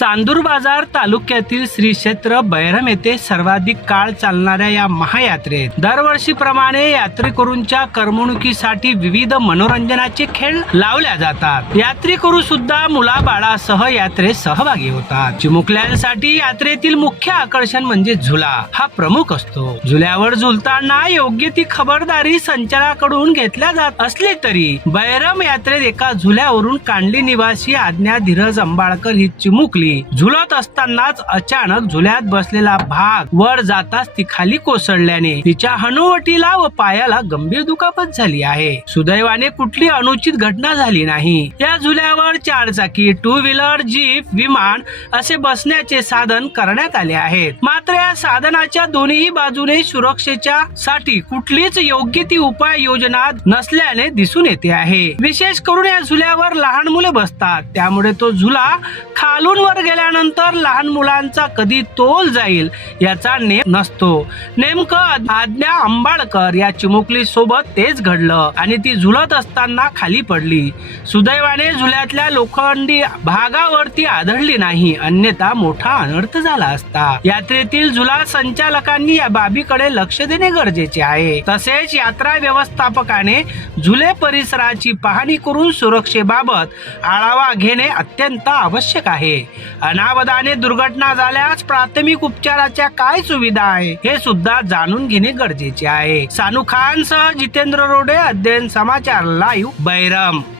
चांदूर बाजार तालुक्यातील श्री क्षेत्र बैरम येथे सर्वाधिक काळ चालणाऱ्या या महायात्रेत. दरवर्षीप्रमाणे यात्रेकरूंच्या करमणुकीसाठी विविध मनोरंजनाचे खेळ लावल्या जातात. यात्रेकरू सुद्धा मुलाबाळासह यात्रेत सहभागी होतात. चिमुकल्यांसाठी यात्रेतील मुख्य आकर्षण म्हणजे झुला. हा प्रमुख असतो. झुल्यावर झुलताना योग्य ती खबरदारी संचालकाकडून घेतल्या जात असली तरी बैरम यात्रेत एका झुल्यावरून कांडली निवासी आज्ञा धीरज अंबाळकर ही चिमुकली झुलत असतानाच अचानक झुल्यात बसलेला भाग वर जाताच ती खाली कोसळल्याने तिच्या हनुवटीला व पायाला गंभीर दुखापत झाली आहे. सुदैवाने कुठली अनुचित घटना झाली नाही. या झुल्यावर चारचाकी टू व्हीलर जीप विमान असे बसण्याचे साधन करण्यात आले आहेत. मात्र या साधनाच्या दोन्ही बाजूने सुरक्षेच्या साठी कुठलीच योग्य ती उपाय योजना नसल्याने दिसून येते आहे. विशेष करून या झुल्यावर लहान मुले बसतात. त्यामुळे तो झुला खालून वर गेल्यानंतर लहान मुलांचा कधी तोल जाईल याचा नेम नसतो. नेमकं आज्ञा अंबाळकर या चिमुकली सोबत तेच घडलं आणि ती झुलत असताना खाली पडली. सुदैवाने झुल्यातल्या लोखंडी भागावरती आदळली नाही अन्यथा मोठा अनर्थ झाला असता. यात्रेतील झुला संचालकांनी या बाबीकडे लक्ष देणे गरजेचे आहे. तसेच यात्रा व्यवस्थापकाने झुले परिसराची पाहणी करून सुरक्षेबाबत आढावा घेणे अत्यंत आवश्यक आहे. अनावधाने दुर्घटना झाल्यास प्राथमिक उपचाराच्या काय सुविधा आहे हे सुद्धा जाणून घेणे गरजेचे आहे. सानू खान सह जितेंद्र रोडे अध्ययन समाचार लाईव्ह बैरम.